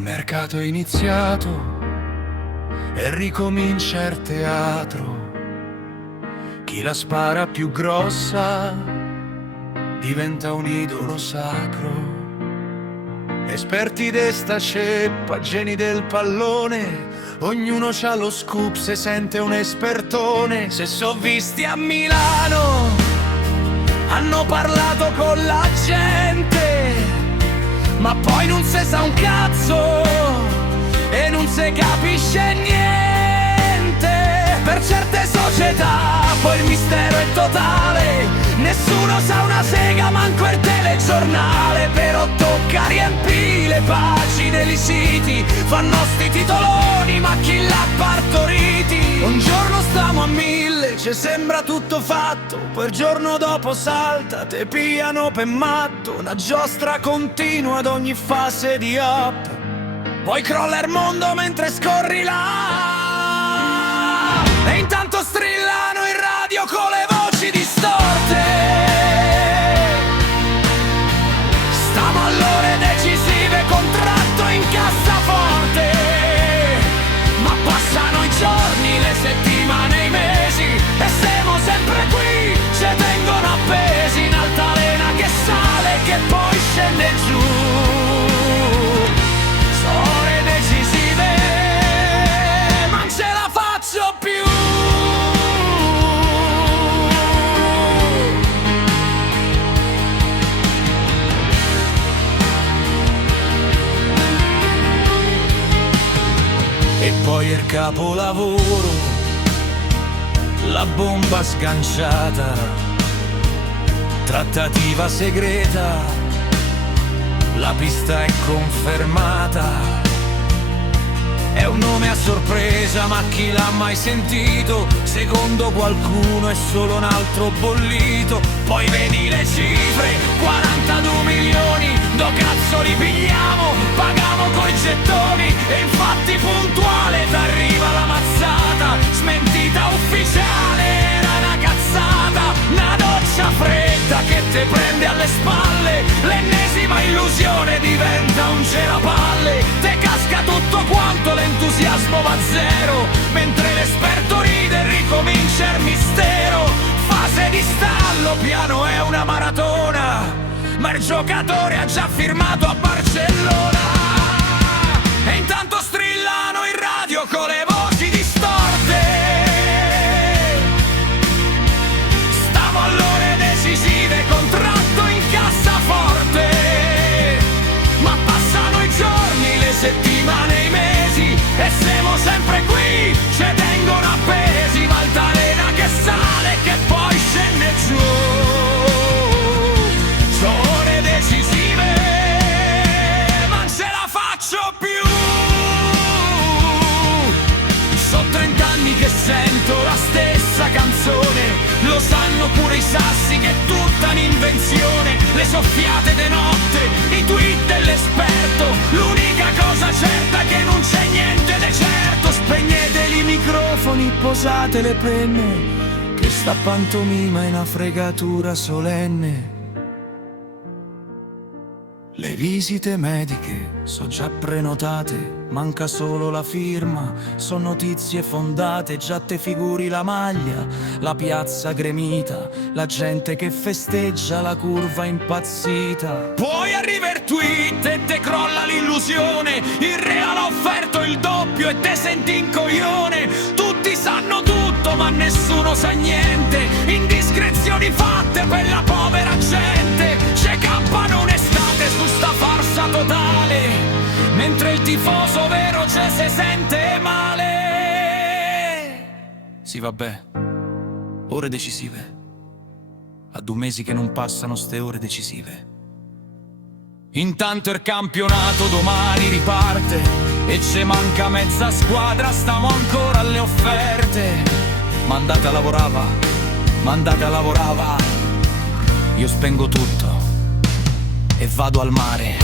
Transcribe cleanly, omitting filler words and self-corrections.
supermercato è iniziato e ricomincia il teatro. Chi la spara più grossa diventa un idolo sacro. Esperti de sta ceppa, geni del pallone, ognuno c'ha lo scoop se sente un espertone. Se so visti a Milano, hanno parlato con la gente, ma poi non se sa un cazzo e non se capisce niente. Per certe società poi il mistero è totale, nessuno sa una sega, manco il telegiornale. Però tocca riempire le pagine dei siti, fanno sti titoloni, ma chi l'ha partoriti? Un giorno stiamo a 1000, ci sembra tutto fatto, poi il giorno dopo salta, te piano per matto. Una giostra continua ad ogni fase di up, poi crolla il mondo mentre scorri là. E intanto strillano in radio con le voci distorte, stiamo all'ore decisive, contratto in cassaforte. Ma passano i giorni, le settimane, i mesi, e siamo sempre qui, ci tengono appesi in altalena che sale, che poi scende giù. Ore decisive, ma non ce la faccio più. E poi il capolavoro, la bomba sganciata, trattativa segreta, la pista è confermata. È un nome a sorpresa, ma chi l'ha mai sentito? Secondo qualcuno è solo un altro bollito. Poi vedi le cifre, 42 milioni, do cazzo li pigliamo? Pagamo coi gettoni e infatti puntuale t'arriva la mazzata. Smentita ufficiale, era una cazzata, una doccia fredda che te prende alle spalle. L'ennesima illusione diventa un gelapalle, te casca tutto quanto, l'entusiasmo va a zero, mentre l'esperto ride e ricomincia il mistero. Fase di stallo, piano è una maratona, ma il giocatore ha già firmato a Barcellona. E intanto strillano in radio con le voci distorte, stiamo all'ore decisive, contratto in cassaforte. Ma passano i giorni, le settimane, i mesi, e siamo sempre qui, ci tengono appesi. Ma altalena che sale, che poi scende giù. Ore decisive, ma non ce la faccio più. So 30 anni che sento la stessa canzone, lo sanno pure i sassi che è tutta un'invenzione. Le soffiate de notte, i tweet dell'esperto, l'unica cosa certa è che non c'è niente di certo. Spegnete i microfoni, posate le penne, che sta pantomima è una fregatura solenne. Le visite mediche sono già prenotate, manca solo la firma, sono notizie fondate. Già te figuri la maglia, la piazza gremita, la gente che festeggia, la curva impazzita. Poi arriva il tweet e te crolla l'illusione, il Real ha offerto il doppio e te senti in coglione. Tutti sanno tutto ma nessuno sa niente, indiscrezioni fatte per la povera gente. C'è campano un'estate su sta farsa totale, mentre il tifoso vero c'è se sente male. Sì, vabbè, ore decisive, a 2 mesi che non passano ste ore decisive. Intanto il campionato domani riparte e ce manca mezza squadra, stiamo ancora alle offerte. Mandate a lavorava, mandate a lavorava. Io spengo tutto e vado al mare.